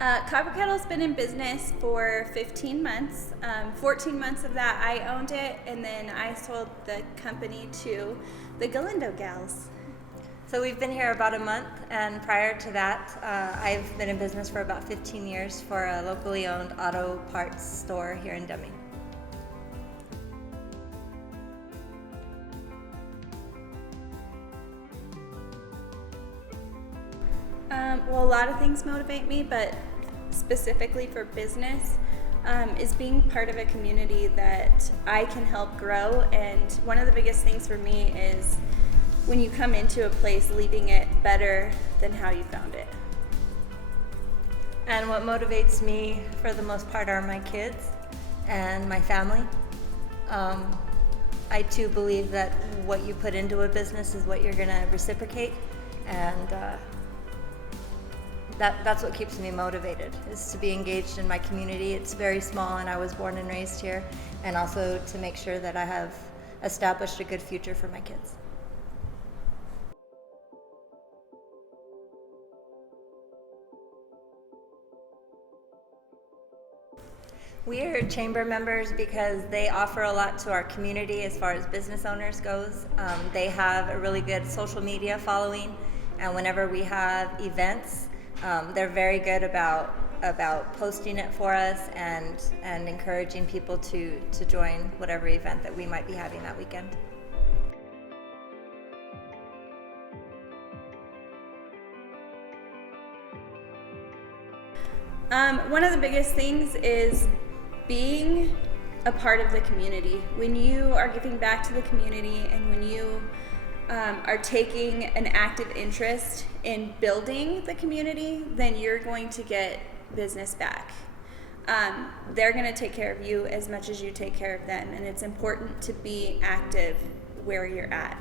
Copper Kettle's been in business for 15 months. 14 months of that I owned it, and then I sold the company to the Galindo gals. So we've been here about a month, and prior to that, I've been in business for about 15 years for a locally owned auto parts store here in Deming. Well, a lot of things motivate me, but specifically for business, is being part of a community that I can help grow. And one of the biggest things for me is when you come into a place, leaving it better than how you found it. And what motivates me for the most part are my kids and my family. I too believe that what you put into a business is what you're going to reciprocate, and that's what keeps me motivated, is to be engaged in my community. It's very small, and I was born and raised here, and also to make sure that I have established a good future for my kids. We are chamber members because they offer a lot to our community as far as business owners goes. They have a really good social media following, and whenever we have events, they're very good about posting it for us and encouraging people to join whatever event that we might be having that weekend. One of the biggest things is being a part of the community. When you are giving back to the community, and when you are taking an active interest in building the community, then you're going to get business back. They're going to take care of you as much as you take care of them, and it's important to be active where you're at.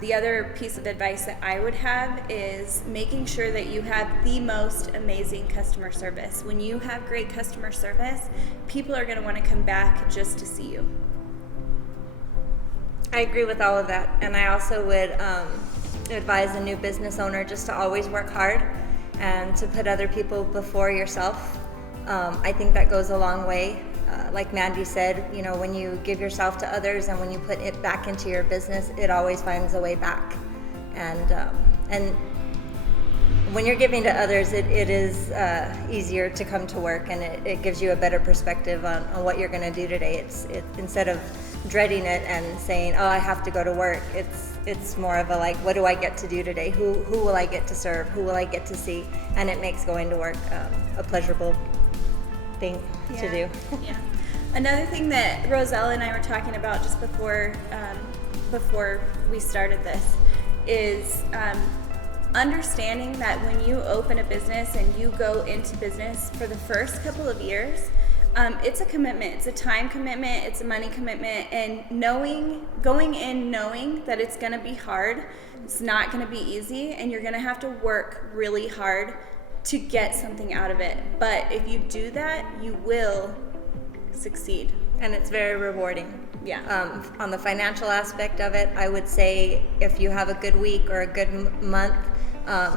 The other piece of advice that I would have is making sure that you have the most amazing customer service. When you have great customer service, people are going to want to come back just to see you. I agree with all of that, and I also would advise a new business owner just to always work hard and to put other people before yourself. I think that goes a long way. Like Mandy said, you know, when you give yourself to others and when you put it back into your business, it always finds a way back. And when you're giving to others, it is easier to come to work, and it gives you a better perspective on what you're going to do today. It's instead of dreading it and saying, oh, I have to go to work, it's more of a like, what do I get to do today? Who will I get to serve? Who will I get to see? And it makes going to work a pleasurable thing to do. Yeah. Another thing that Rosella and I were talking about just before we started this is understanding that when you open a business and you go into business for the first couple of years, it's a commitment. It's a time commitment. It's a money commitment. And going in knowing that it's going to be hard, it's not going to be easy, and you're going to have to work really hard to get something out of it. But if you do that, you will succeed. And it's very rewarding. Yeah. On the financial aspect of it, I would say if you have a good week or a good month,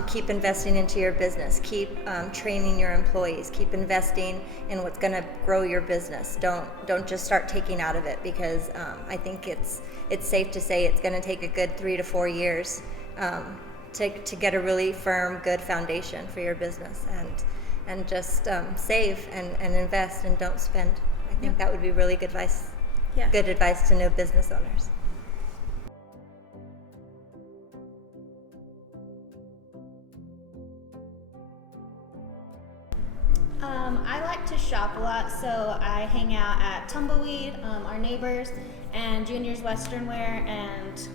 keep investing into your business. Keep training your employees. Keep investing in what's going to grow your business. Don't just start taking out of it, because I think it's safe to say it's going to take a good 3 to 4 years to get a really firm, good foundation for your business, and just save and invest and don't spend. I think that would be really good advice. Yeah. Good advice to new business owners. I like to shop a lot, so I hang out at Tumbleweed, our neighbors, and Junior's Western Wear, and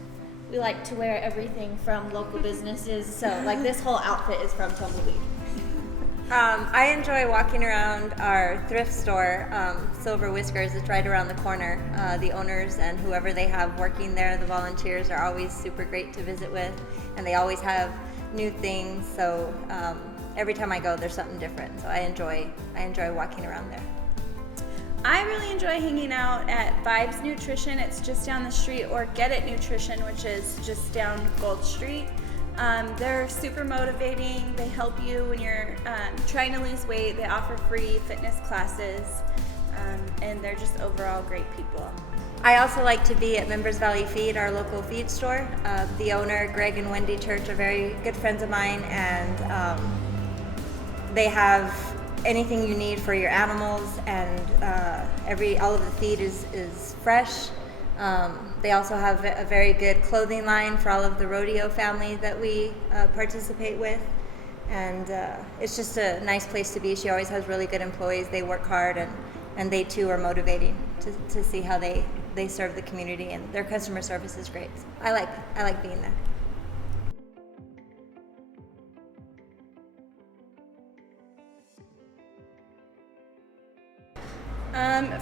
we like to wear everything from local businesses, so like this whole outfit is from Tumbleweed. I enjoy walking around our thrift store, Silver Whiskers. It's right around the corner. The owners and whoever they have working there, the volunteers, are always super great to visit with, and they always have new things, so every time I go there's something different, so I enjoy walking around there. I really enjoy hanging out at Vibes Nutrition. It's just down the street, or Get It Nutrition, which is just down Gold Street. They're super motivating. They help you when you're trying to lose weight. They offer free fitness classes, and they're just overall great people. I also like to be at Members Valley Feed, our local feed store. The owner, Greg and Wendy Church, are very good friends of mine, and they have anything you need for your animals, and all of the feed is fresh. They also have a very good clothing line for all of the rodeo family that we participate with, and it's just a nice place to be. She always has really good employees. They work hard, and they too are motivating to see how they serve the community, and their customer service is great. I like being there.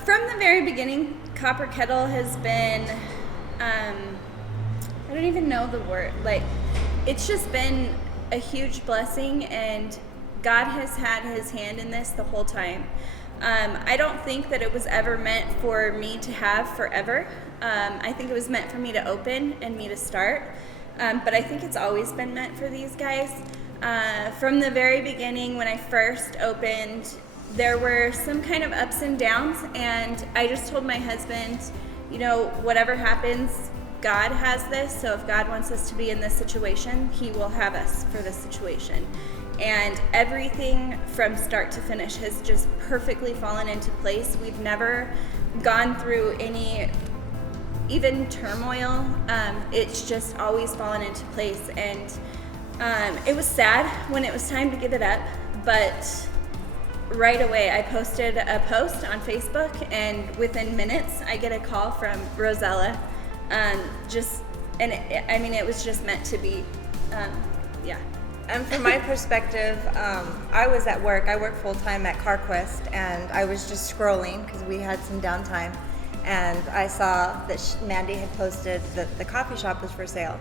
From the very beginning, Copper Kettle has been, I don't even know the word, like, it's just been a huge blessing, and God has had his hand in this the whole time. I don't think that it was ever meant for me to have forever. I think it was meant for me to open and me to start, but I think it's always been meant for these guys. From the very beginning, when I first opened, there were some kind of ups and downs, and I just told my husband, you know, whatever happens, God has this, so if God wants us to be in this situation, he will have us for this situation. And everything from start to finish has just perfectly fallen into place. We've never gone through any even turmoil. It's just always fallen into place, and it was sad when it was time to give it up, but right away I posted a post on Facebook, and within minutes I get a call from Rosella. It was just meant to be. Yeah. And from my perspective, I was at work. I work full time at CarQuest, and I was just scrolling because we had some downtime, and I saw that Mandy had posted that the coffee shop was for sale.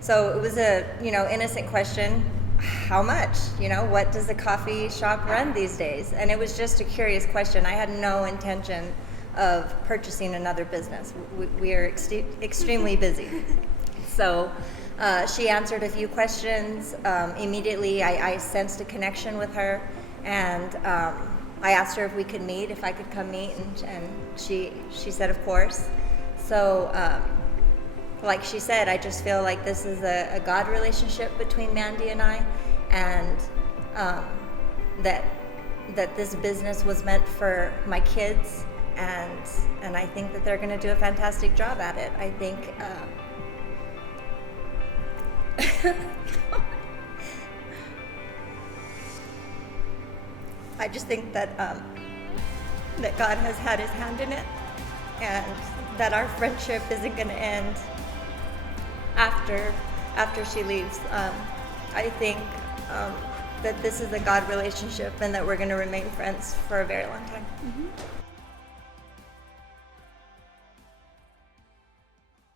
So it was a innocent question. How much? What does a coffee shop run these days? And it was just a curious question. I had no intention of purchasing another business. We are extremely busy. So she answered a few questions. Immediately I sensed a connection with her, and I asked her if we could meet, if I could come meet, and she said of course. So like she said, I just feel like this is a God relationship between Mandy and I, and that this business was meant for my kids, and I think that they're going to do a fantastic job at it. I think I just think that God has had his hand in it, and that our friendship isn't going to end after she leaves. I think that this is a God relationship, and that we're going to remain friends for a very long time. Mm-hmm.